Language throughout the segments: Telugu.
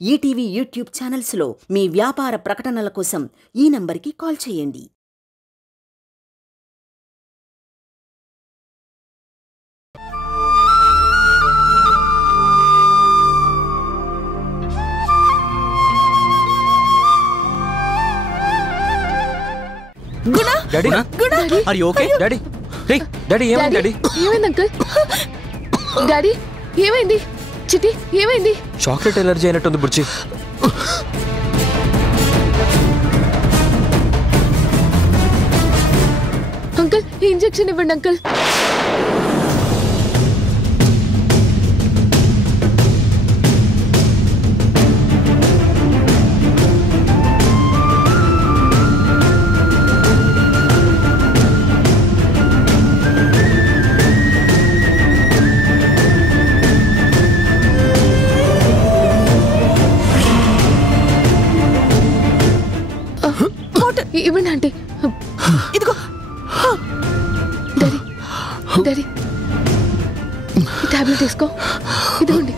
ఈటీవీ యూట్యూబ్ ఛానల్స్లో మీ వ్యాపార ప్రకటనల కోసం ఈ నంబర్కి కాల్ చేయండి. డాడీ ఏమైంది? చిట్టి ఏమైంది? చాక్లెట్ ఎలర్జీ అయినట్టుంది బుజ్జి. అంకుల్ ఇంజెక్షన్ ఇవ్వండి అంకుల్. ఇవ్వండి ఆంటీ. ఇదిగో డాడీ డాడీ టాబ్లెట్ తీసుకో. ఇదిగోండి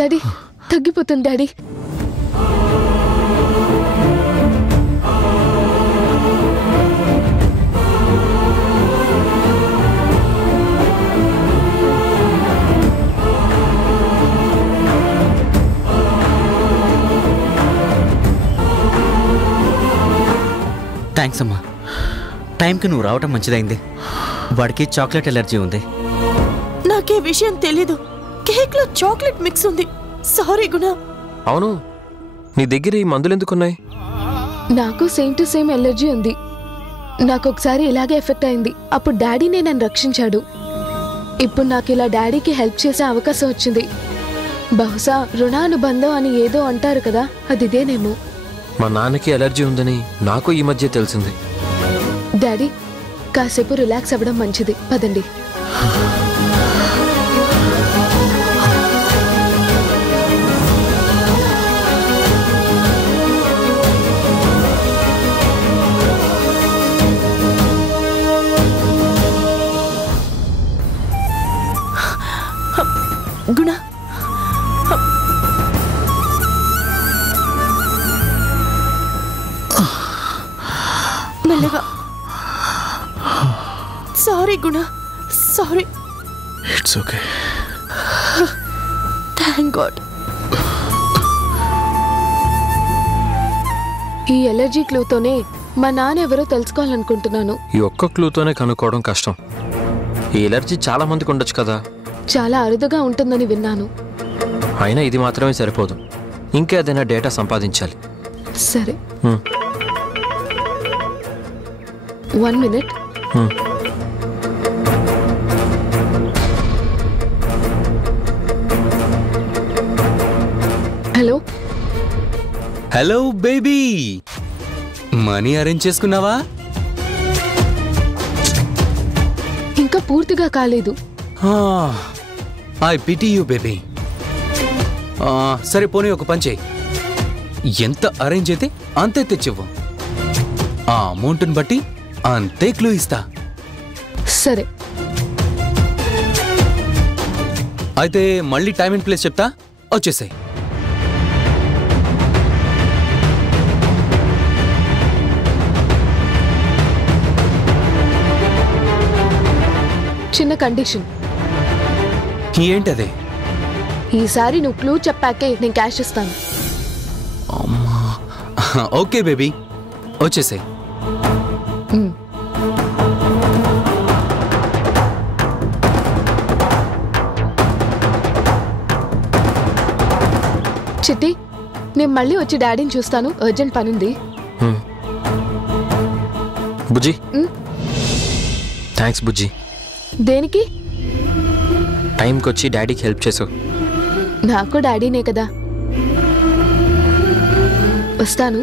డాడీ, తగ్గిపోతుంది డాడీ. థ్యాంక్స్ అమ్మా. టైంకి నువ్వు రావటం మంచిదైంది. వాడికి చాక్లెట్ ఎలర్జీ ఉంది. నాకే విషయం తెలీదు. కేక్లో చాక్లెట్ మిక్స్ ఉంది. సారీ గుణ. అవును, నీ దగ్గర ఈ మందులు ఎందుకున్నాయి? నాకు సేమ్ టు సేమ్ ఎలర్జీ ఉంది. నాకు ఒకసారి ఇలాగే ఎఫెక్ట్ అయింది. అప్పుడు డాడీనే నన్ను రక్షించాడు. ఇప్పుడు నాకు ఇలా డాడీకి హెల్ప్ చేసే అవకాశం వచ్చింది. బహుశా రుణానుబంధం అని ఏదో అంటారు కదా, అది ఇదేనేమో. మా నాన్నకి ఎలర్జీ ఉందని నాకు ఈ మధ్య తెలిసింది. డాడీ కాసేపు రిలాక్స్ అవ్వడం మంచిది, పదండి. గుణ మెల్లగా. Sorry Guna, sorry. It's okay. Thank God. ఈ ఎలర్జీ క్లూతోనే మా నాన్న ఎవరో తెలుసుకోవాలనుకుంటున్నాను. ఈ ఒక్క క్లూతోనే కనుక్కోవడం కష్టం. ఈ ఎలర్జీ చాలా మందికి ఉండొచ్చు కదా. చాలా అరుదుగా ఉంటుందని విన్నాను. అయినా ఇది మాత్రమే సరిపోదు, ఇంకేదైనా డేటా సంపాదించాలి. సరే, 1 minute. Hello hello baby, money arrange చేసుకున్నావా? ఇంకా పూర్తిగా కాలేదు. I pity you baby. సరే పోనీ ఒక పని చేయి, ఎంత అరేంజ్ అయితే అంతే తెచ్చివ్వు. ఆ అమౌంట్ని బట్టి అంతే క్లూ ఇస్తా. సరే, అయితే మళ్ళీ టైం అండ్ ప్లేస్ చెప్తా, వచ్చేసాయి. చిన్న కండిషన్. ఏంటదే? ఈసారి నువ్వు క్లూ చెప్పాకే నేను క్యాష్ ఇస్తాను. ఓకే బేబీ, వచ్చేసాయి. చిట్టి, నేను మళ్ళీ వచ్చి డాడీని చూస్తాను, అర్జెంట్ పనుంది. బుజ్జి, థ్యాంక్స్ బుజ్జి. దేనికి? టైంకి వచ్చి డాడీకి హెల్ప్ చేసావు. నాకు డాడీనే కదా. వస్తాను.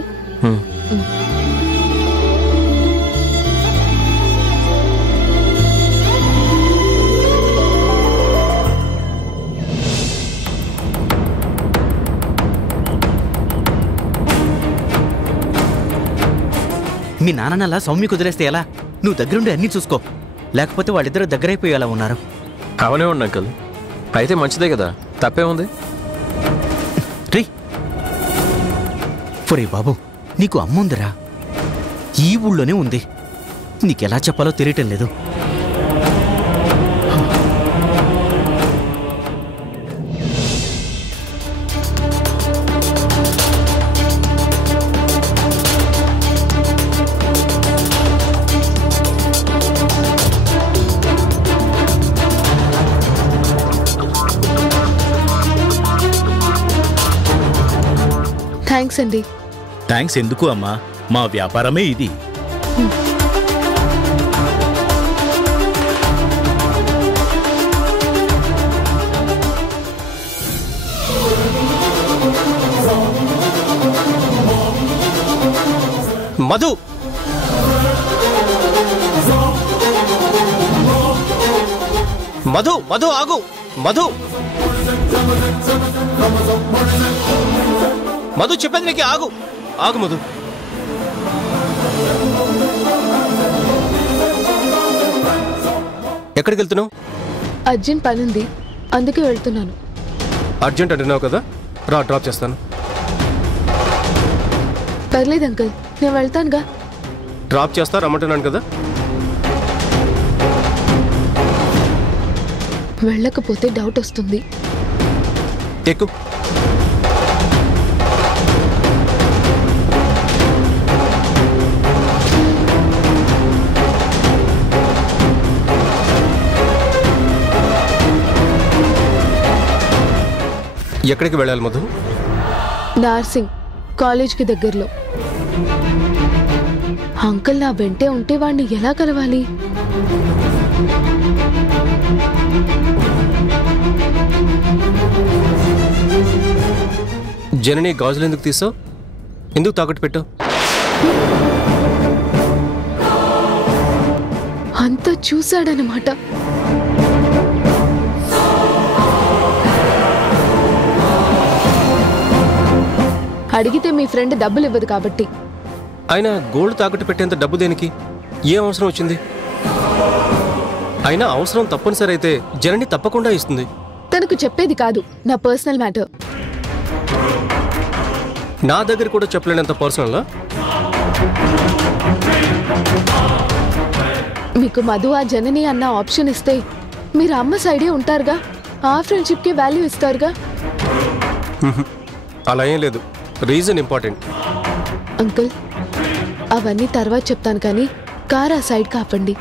మీ నాన్ననలా సౌమ్య కుదిరేస్తే ఎలా? నువ్వు దగ్గరుండి అన్నీ చూసుకో, లేకపోతే వాళ్ళిద్దరూ దగ్గరైపోయేలా ఉన్నారు. అవనే ఉండు అంకల్, అయితే మంచిదే కదా. తప్పే ఉంది. రే ఒరే బాబు, నీకు అమ్ముందిరా, ఈ ఊళ్ళోనే ఉంది. నీకెలా చెప్పాలో తెలియటం లేదు. థ్యాంక్స్ అండి. థ్యాంక్స్ ఎందుకు అమ్మా, మా వ్యాపారమే ఇది. మధు, మధు, మధు ఆగు. మధు, మధు చెప్పేది నీకు, ఆగు. ఆగు మధు. ఎక్కడికి వెళ్తున్నావు? అర్జెంట్ పనుంది, అందుకే వెళ్తున్నాను. అర్జెంట్ అంటున్నావు కదా, రా డ్రాప్ చేస్తాను. పర్లేదు అంకుల్, నేను వెళ్తానుగా. డ్రాప్ చేస్తా రమ్మంటున్నాను కదా. వెళ్ళకపోతే డౌట్ వస్తుంది. ఎక్కు. ఎక్కడికి వెళ్ళాలి మధు? నార్సింగ్ కాలేజ్కి దగ్గరలో. అంకుల్ నా వెంటే ఉంటే వాడిని ఎలా కలవాలి? జనని గాజులు ఎందుకు తీసావు? ఎందుకు తాకట్టు పెట్టావు? అంతా చూశాడనమాట. అడిగితే మీ ఫ్రెండ్ డబ్బులు ఇవ్వదు కాబట్టి. అయినా గోల్డ్ తాకట్టు పెట్టేంత డబ్బు దేనికి? ఏం అవసరం వచ్చింది? అయినా అవసరం తప్పనిసరి అయితే జనని తప్పకుండా ఇస్తుంది. తనకు చెప్పేది కాదు, నా పర్సనల్ మ్యాటర్. నా దగ్గర కూడా చెప్పలేనంత పర్సనల్. మీకు మధు ఆ జనని అన్న ఆప్షన్ ఇస్తే మీరు అమ్మ సైడే ఉంటారుగా, ఆ ఫ్రెండ్షిప్కి వాల్యూ ఇస్తారుగా. అలా ఏం లేదు, రీజన్ ఇంపార్టెంట్. అంకుల్, అవన్నీ తర్వాత చెప్తాను, కానీ కార్ ఆ సైడ్ కాపండి.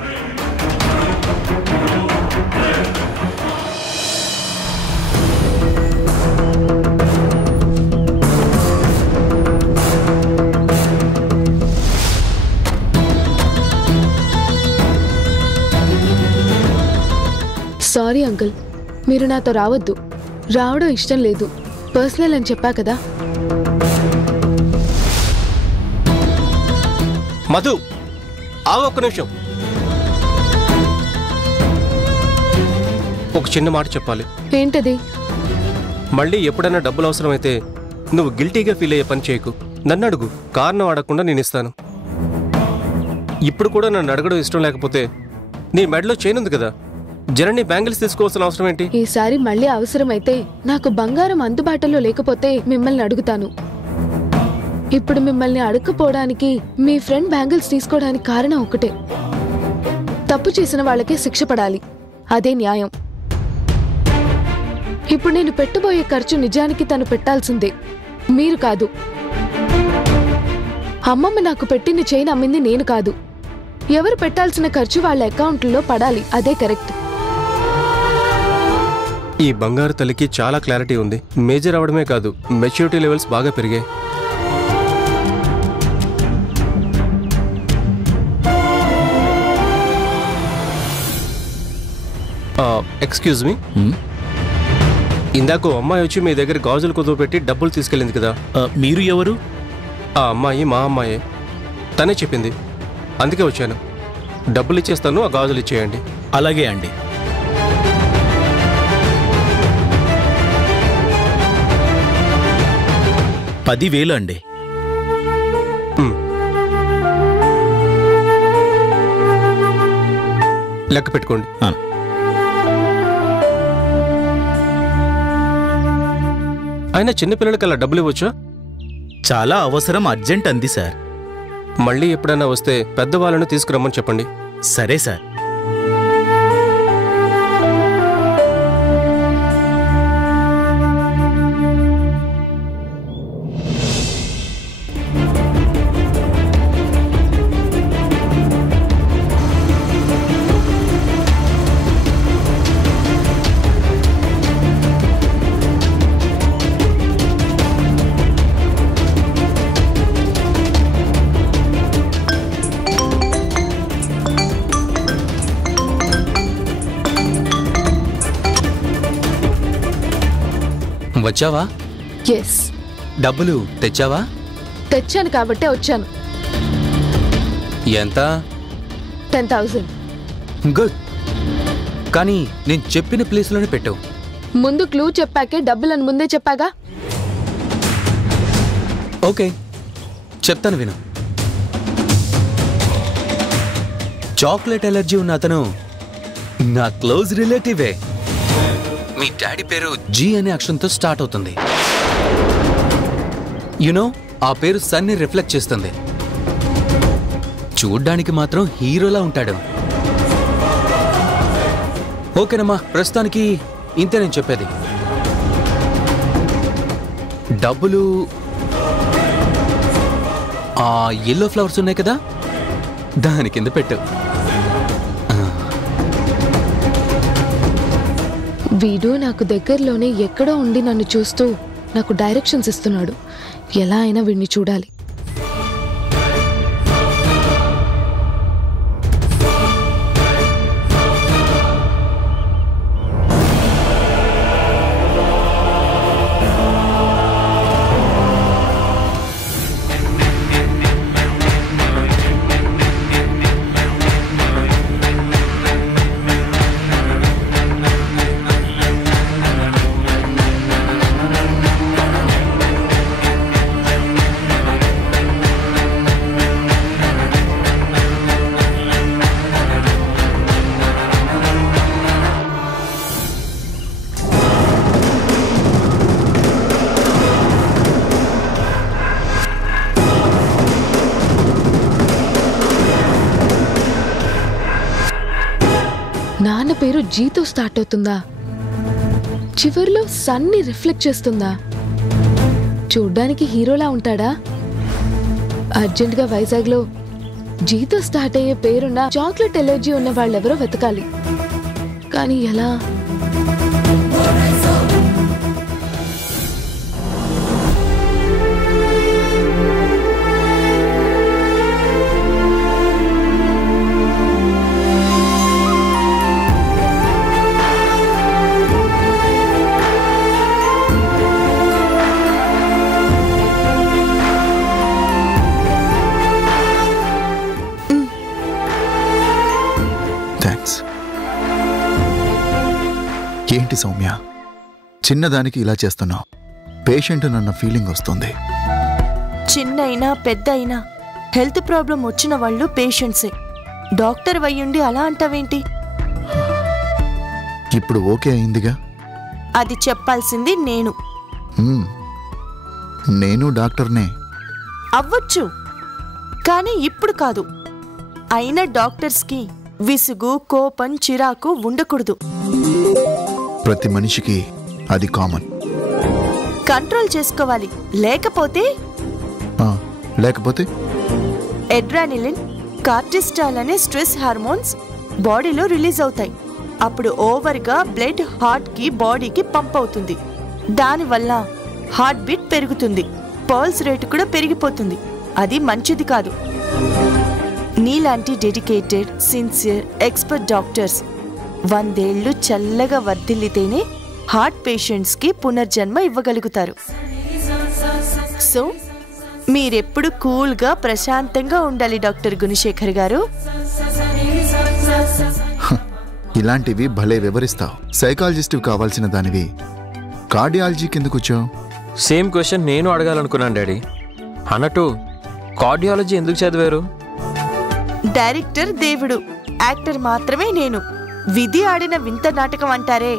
సారీ అంకుల్, మీరు నాతో రావద్దు. రావడం ఇష్టం లేదు, పర్సనల్ అని చెప్పా కదా. మధు ఆగు, ఒక్క నిమిషం. ఒక చిన్న మాట చెప్పాలి. ఏంటది? మళ్ళీ ఎప్పుడైనా డబ్బులు అవసరమైతే నువ్వు గిల్టీగా ఫీల్ అయ్యే పని చేయకు. నన్ను అడుగు, కారణం అడగకుండా నేను ఇస్తాను. ఇప్పుడు కూడా నన్ను అడగడం ఇష్టం లేకపోతే నీ మెడలో చైన్ ఉంది కదా, జనని బ్యాంగిల్స్ తీసుకోవాల్సిన అవసరం ఏంటి? ఈసారి మళ్ళీ అవసరమైతే నాకు బంగారం అందుబాటులో లేకపోతే మిమ్మల్ని అడుగుతాను. ఇప్పుడు మిమ్మల్ని అడగకపోవడానికి మీ ఫ్రెండ్ బ్యాంగిల్స్ తీసుకోవడానికి కారణం ఒకటే. తప్పు చేసిన వాళ్ళకే శిక్ష పడాలి, అదే న్యాయం. ఇప్పుడు నేను పెట్టబోయే ఖర్చు నిజానికి తను పెట్టాల్సిందే, మీరు కాదు. అమ్మమ్మ నాకు పెట్టిన చైన్ అమ్మింది నేను కాదు. ఎవరు పెట్టాల్సిన ఖర్చు వాళ్ళ అకౌంట్లో పడాలి, అదే కరెక్ట్. ఈ బంగారు తల్లికి చాలా క్లారిటీ ఉంది. మేజర్ అవడమే కాదు, మెచ్యూరిటీ లెవెల్స్ బాగా పెరిగాయి. ఎక్స్క్యూజ్ మీ, ఇందాక అమ్మాయి వచ్చి మీ దగ్గర గాజులు కుదువ పెట్టి డబ్బులు తీసుకెళ్ళింది కదా, మీరు ఎవరు? ఆ అమ్మాయి మా అమ్మాయే. తనే చెప్పింది, అందుకే వచ్చాను. డబ్బులు ఇచ్చేస్తాను, ఆ గాజులు ఇచ్చేయండి. అలాగే అండి. $10,000 అండి. లెక్క పెట్టుకోండి. అయినా చిన్నపిల్లలకి అలా డబ్బులు ఇవ్వచ్చా? చాలా అవసరం, అర్జెంట్ అంది సార్. మళ్ళీ ఎప్పుడైనా వస్తే పెద్దవాళ్ళను తీసుకురమ్మని చెప్పండి. సరే సార్. వచ్చావా? ఎస్, డబ్బులు తెచ్చావా? తెచ్చాను కాబట్టే వచ్చాను. ఎంత? 10,000. గుడ్. కానీ నేను చెప్పిన ప్లేస్లోనే పెట్టావు. ముందు క్లూ చెప్పాకే డబ్బులను ముందే చెప్పాగా. ఓకే, చెప్తాను విను. చాక్లెట్ ఎలర్జీ ఉన్న అతను నా క్లోజ్ రిలేటివే. మీ డాడీ పేరు జీ అనే అక్షరంతో స్టార్ట్ అవుతుంది. యునో, ఆ పేరు సన్ని రిఫ్లెక్ట్ చేస్తుంది. చూడ్డానికి మాత్రం హీరోలా ఉంటాడు. ఓకేనమ్మా, ప్రస్తుతానికి ఇంతే నేను చెప్పేది. డబ్బులు ఆ ఎల్లో ఫ్లవర్స్ ఉన్నాయి కదా, దాని కింద పెట్టు. వీడు నాకు దగ్గరలోనే ఎక్కడో ఉండి నన్ను చూస్తూ నాకు డైరెక్షన్స్ ఇస్తున్నాడు. ఎలా అయినా వీడిని చూడాలి. నాన్న పేరు జీతో స్టార్ట్ అవుతుందా? చివర్లో సన్ని రిఫ్లెక్ట్ చేస్తుందా? చూడ్డానికి హీరోలా ఉంటాడా? అర్జెంటుగా వైజాగ్లో జీతో స్టార్ట్ అయ్యే పేరున్న చాక్లెట్ ఎలర్జీ ఉన్న వాళ్ళెవరో వెతకాలి. కానీ ఎలా? ఏంటి సౌమ్య, చిన్నదానికి ఇలా చేస్తున్నావు? పేషెంట్ నన్న ఫీలింగ్ వస్తుంది. చిన్నైనా పెద్ద అయినా హెల్త్ ప్రాబ్లం వచ్చిన వాళ్ళు పేషెంట్సే. డాక్టర్ వయ్యుండి అలా అంటావేంటి? ఇప్పుడు ఓకే అయిందిగా. అది చెప్పాల్సింది నేను. నేను డాక్టర్నే. అవ్వచ్చు, కానీ ఇప్పుడు కాదు. అయినా డాక్టర్స్కి విసుగు, కోపం, చిరాకు ఉండకూడదు. ప్రతి మనిషికి అది కామన్. కంట్రోల్ చేసుకోవాలి. లేకపోతే ఎడ్రానిలిన్, కార్టిస్టాల్ అనే స్ట్రెస్ హార్మోన్స్ బాడీలో రిలీజ్ అవుతాయి. అప్పుడు ఓవర్గా బ్లడ్ హార్ట్కి, బాడీకి పంప్ అవుతుంది. దానివల్ల హార్ట్ బీట్ పెరుగుతుంది, పల్స్ రేటు కూడా పెరిగిపోతుంది. అది మంచిది కాదు. నీలాంటి డెడికేటెడ్, సిన్సియర్, ఎక్స్పర్ట్ డాక్టర్స్ 100 ఏళ్ళు చల్లగా వర్ధిల్లితేనే హార్ట్ పేషెంట్స్కి పునర్జన్మ ఇవ్వగలుగుతారు. సో మీరెప్పుడు కూల్గా, ప్రశాంతంగా ఉండాలి డాక్టర్ గుణశేఖర్ గారు. ఇలాంటివి భలే వివరిస్తావు. సైకాలజిస్ట్ కావాల్సిన దానివి కార్డియాలజీ కిందకు వచ్చావు. సేమ్ క్వశ్చన్ నేను అడగాలనుకున్నాను డాడీ. అన్నట్టు కార్డియాలజీ ఎందుకు చదివారు? డైరెక్టర్ దేవుడు, యాక్టర్ మాత్రమే నేను. విధి ఆడిన వింత నాటకం అంటారే,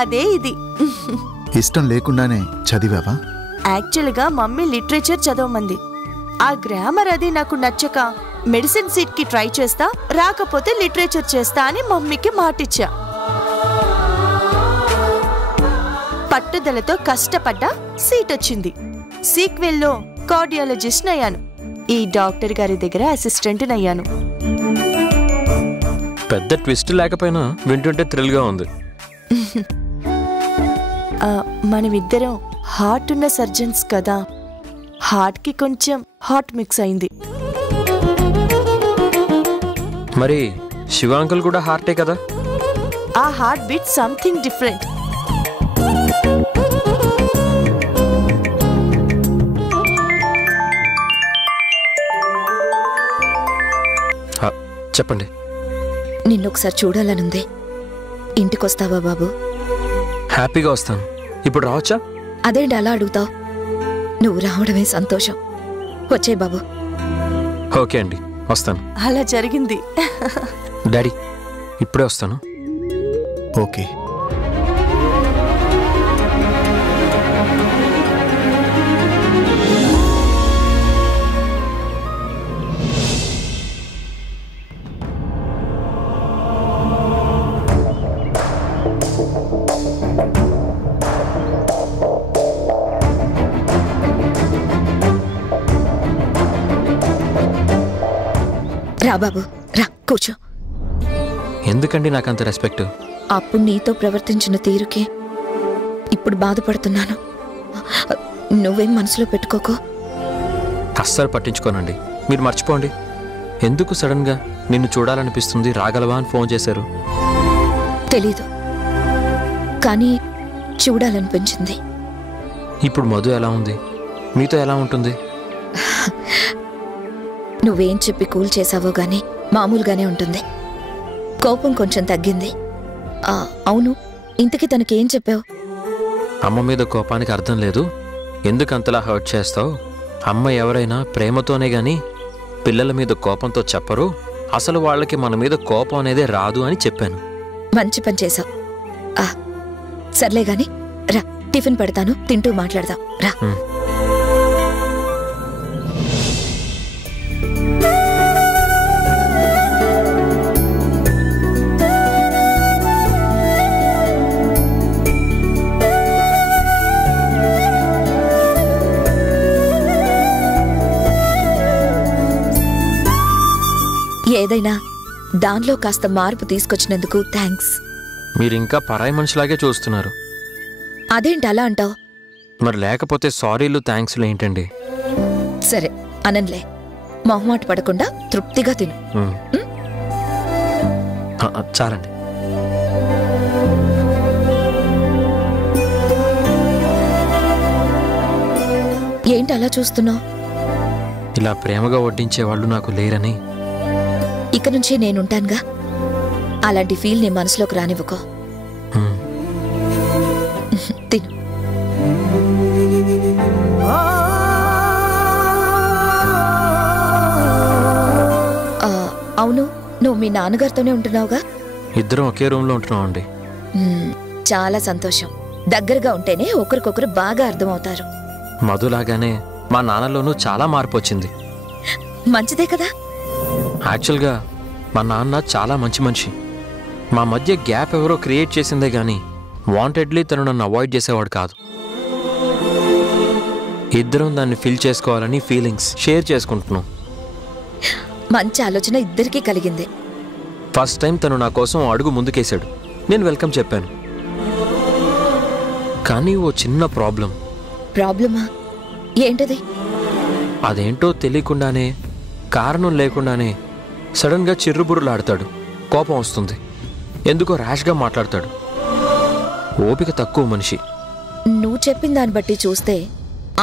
అదే ఇది. ఇష్టం లేకుండానే చదివావా? యాక్చువల్గా మమ్మీ లిటరేచర్ చదవమంది. ఆ గ్రామర్ అది నాకు నచ్చక మెడిసిన్ సీట్కి ట్రై చేస్తా, రాకపోతే లిటరేచర్ చేస్తా అని మమ్మీకి మాటిచ్చా. పట్టుదలతో కష్టపడ్డా సీట్ వచ్చింది. సీక్వెల్లో కార్డియాలజిస్ట్ అయ్యాను. ఈ డాక్టర్ గారి దగ్గర అసిస్టెంట్ అయ్యాను. పెద్ద ట్విస్ట్ లేకపోయినా వింటుంటే థ్రిల్గా ఉంది. మనమిద్దరం హార్ట్ ఉన్న సర్జన్స్ కదా, హార్ట్కి కొంచెం హార్ట్ మిక్స్ అయింది. మరి శివాంకుల్ కూడా హార్టే కదా? ఆ హార్ట్ బీట్ సంథింగ్ డిఫరెంట్. చెప్పండి. నిన్నొకసారి చూడాలనుంది. ఇంటికొస్తావా బాబు? హ్యాపీగా వస్తాను. ఇప్పుడు రావచ్చా? అదేంటి అలా అడుగుతావు? నువ్వు రావడమే సంతోషం. వచ్చే బాబు. ఓకే అండి, వస్తాను. అలా జరిగింది. డాడీ ఇప్పుడే వస్తాను. ఓకే. రా బాబు, రా కూర్చో. ఎందుకండి నాకంత రెస్పెక్ట్? అప్పుడు నీతో ప్రవర్తించిన తీరుకే ఇప్పుడు బాధపడుతున్నాను. నువ్వేం మనసులో పెట్టుకోకో. అస్సలు పట్టించుకోనండి. మీరు మర్చిపోండి. ఎందుకు సడన్గా నిన్ను చూడాలనిపిస్తుంది, రాగలవా అని ఫోన్ చేశారు? తెలీదు, కానీ చూడాలనిపించింది. ఇప్పుడు మధు ఎలా ఉంది? మీతో ఎలా ఉంటుంది? నువ్వేం చెప్పి కూల్ చేసావో గానీ మామూలుగానే ఉంటుంది. కోపం కొంచెం తగ్గింది. అవును, ఇంతకీ తనకేం చెప్పావు? అమ్మ మీద కోపానికి అర్థం లేదు, ఎందుకంతలా హర్ట్ చేస్తావు? అమ్మ ఎవరైనా ప్రేమతోనే గాని పిల్లల మీద కోపంతో చెప్పరు, అసలు వాళ్ళకి మన మీద కోపం అనేదే రాదు అని చెప్పాను. మంచి పని చేశావు. సర్లే గాని రా, టిఫిన్ పెడతాను, తింటూ మాట్లాడదాం రా. ఏదైనా దానిలో కాస్త మార్పు తీసుకొచ్చినందుకు థ్యాంక్స్. మీరింకా పరాయి మనిషిలాగే చూస్తున్నారు. అదేంటి అలా అంటావు? మరి లేకపోతే సారీలు థ్యాంక్స్లు ఏంటండి? సరే అనంలే, మొహమాట పడకుండా తృప్తిగా తిను. చాలండి. ఏంటి అలా చూస్తున్నావు? ఇలా ప్రేమగా వడ్డించే వాళ్ళు నాకు లేరని. ఇక నుంచి నేనుంటానుగా, అలాంటి ఫీల్ నీ మనసులోకి రానివ్వకో. తిను. అవును, నువ్వు మీ నాన్నగారితోనే ఉంటున్నావుగా? ఇద్దరం ఒకే రూమ్లో ఉంటున్నాం అండి. చాలా సంతోషం. దగ్గరగా ఉంటేనే ఒకరికొకరు బాగా అర్థమవుతారు. మధులాగానే మా నాన్నలోనూ చాలా మార్పు వచ్చింది. మంచిదే కదా. యాక్చువల్గా మా నాన్న చాలా మంచి మనిషి. మా మధ్య గ్యాప్ ఎవరో క్రియేట్ చేసిందే గానీ వాంటెడ్లీ తను నన్ను అవాయిడ్ చేసేవాడు కాదు. ఇద్దరం దాన్ని ఫీల్ చేసుకోవాలని ఫీలింగ్స్ షేర్ చేసుకుంటున్నాం. మంచి ఆలోచన ఇద్దరికీ కలిగింది. ఫస్ట్ టైం తను నా కోసం అడుగు ముందుకేశాడు. నేను వెల్కమ్ చెప్పాను. కానీ ఓ చిన్న ప్రాబ్లం. ప్రాబ్లమా? ఏంటది? అదేంటో తెలియకుండానే, కారణం లేకుండానే సడన్గా చిర్రుబుర్రులాడతాడు. కోపం వస్తుంది, ఎందుకో ర్యాష్గా మాట్లాడతాడు. ఓపిక తక్కువ మనిషి. నువ్వు చెప్పిన దాన్ని బట్టి చూస్తే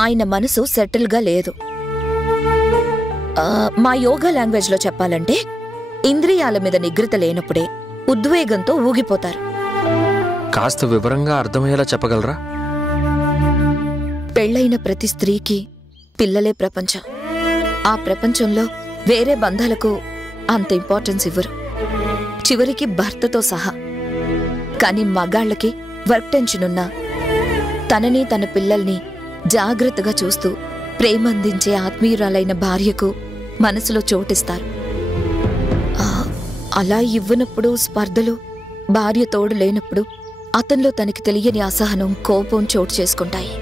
ఆయన మనసు సెటిల్గా లేదు. మా యోగా లాంగ్వేజ్లో చెప్పాలంటే ఇంద్రియాల మీద నిగ్రత లేనప్పుడే ఉద్వేగంతో ఊగిపోతారు. కాస్త వివరంగా అర్థమయ్యేలా చెప్పగలరా? పెళ్ళైన ప్రతి స్త్రీకి పిల్లలే ప్రపంచం. ఆ ప్రపంచంలో వేరే బంధాలకు అంత ఇంపార్టెన్స్ ఇవ్వరు, చివరికి భర్తతో సహా. కానీ మగాళ్ళకి వర్క్ టెన్షన్ ఉన్నా తనని తన పిల్లల్ని జాగ్రత్తగా చూస్తూ ప్రేమందించే ఆత్మీయురాలైన భార్యకు మనసులో చోటిస్తారు. అలా ఇవ్వనప్పుడు స్పర్ధలు, భార్య తోడు లేనప్పుడు అతనిలో తనకి తెలియని అసహనం, కోపం చోటు చేసుకుంటాయి.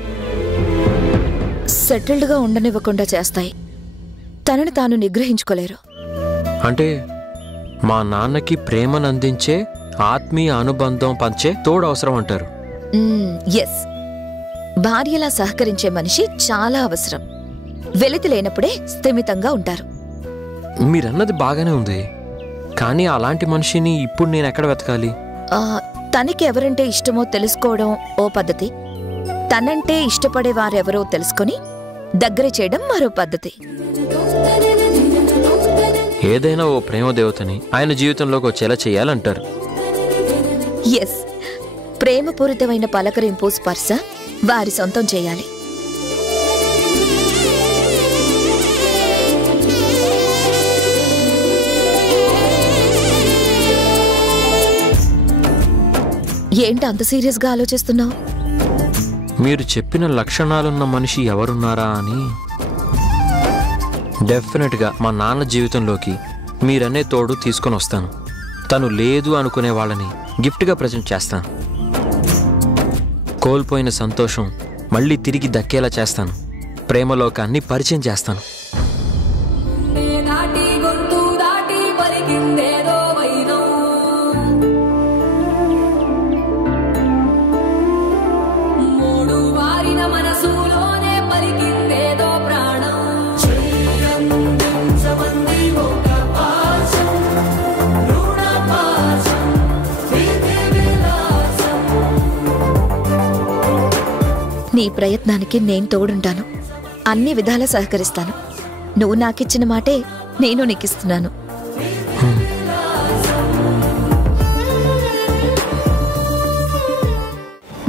సెటిల్డ్గా ఉండనివ్వకుండా చేస్తాయి. తనని తాను నిగ్రహించుకోలేరు. అంటే మా నాన్నకి ప్రేమను అందించే ఆత్మీయ అనుబంధం పంచే తోడు అవసరం అంటారు. ఎస్, భార్యలా సహకరించే మనిషి చాలా అవసరం. వెలితి లేనప్పుడే స్థిమితంగా ఉంటారు. మీరన్నది బాగానే ఉంది, కానీ అలాంటి మనిషిని ఇప్పుడు నేను ఎక్కడ వెతకాలి? తనకి ఎవరంటే ఇష్టమో తెలుసుకోవడం ఓ పద్ధతి, తనంటే ఇష్టపడే వారెవరో తెలుసుకొని దగ్గర చేయడం మరో పద్ధతి. ఏదైనా ఓ ప్రేమ దేవతని ఆయన జీవితంలోకి వచ్చేలా చేయాలంటారు. ఎస్, ప్రేమపూరితమైన పలకరింపు, స్పర్శ వారి సొంతం చేయాలి. ఏంటి అంత సీరియస్గా ఆలోచిస్తున్నావు? మీరు చెప్పిన లక్షణాలున్న మనిషి ఎవరున్నారా అని. డెఫినెట్గా మా నాన్న జీవితంలోకి మీరనే తోడు తీసుకొని వస్తాను. తను లేదు అనుకునే వాళ్ళని గిఫ్ట్గా ప్రజెంట్ చేస్తాను. కోల్పోయిన సంతోషం మళ్ళీ తిరిగి దక్కేలా చేస్తాను. ప్రేమలోకాన్ని పరిచయం చేస్తాను. నీ ప్రయత్నానికి నేను తోడుంటాను. అన్ని విధాలా సహకరిస్తాను. నువ్వు నాకిచ్చిన మాటే నేను నీకిస్తున్నాను.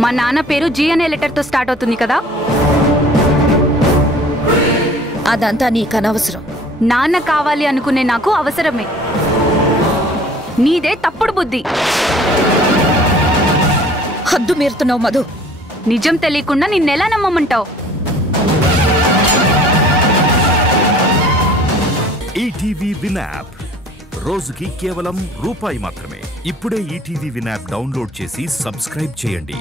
మా నాన్న పేరు జీ అనే లెటర్తో స్టార్ట్ అవుతుంది కదా? అదంతా నీకు అనవసరం. నాన్న కావాలి అనుకునే నాకు అవసరమే. నీదే తప్పుడు బుద్ధి. హద్దు మీరుతున్నావు మధు. నిజం తెలియకుండా నిన్నెలా నమ్మమంటావు? ఈటీవీ విన్ యాప్ రోజుకి కేవలం రూపాయి మాత్రమే. ఇప్పుడే ఈటీవీ విన్ యాప్ డౌన్లోడ్ చేసి సబ్స్క్రైబ్ చేయండి.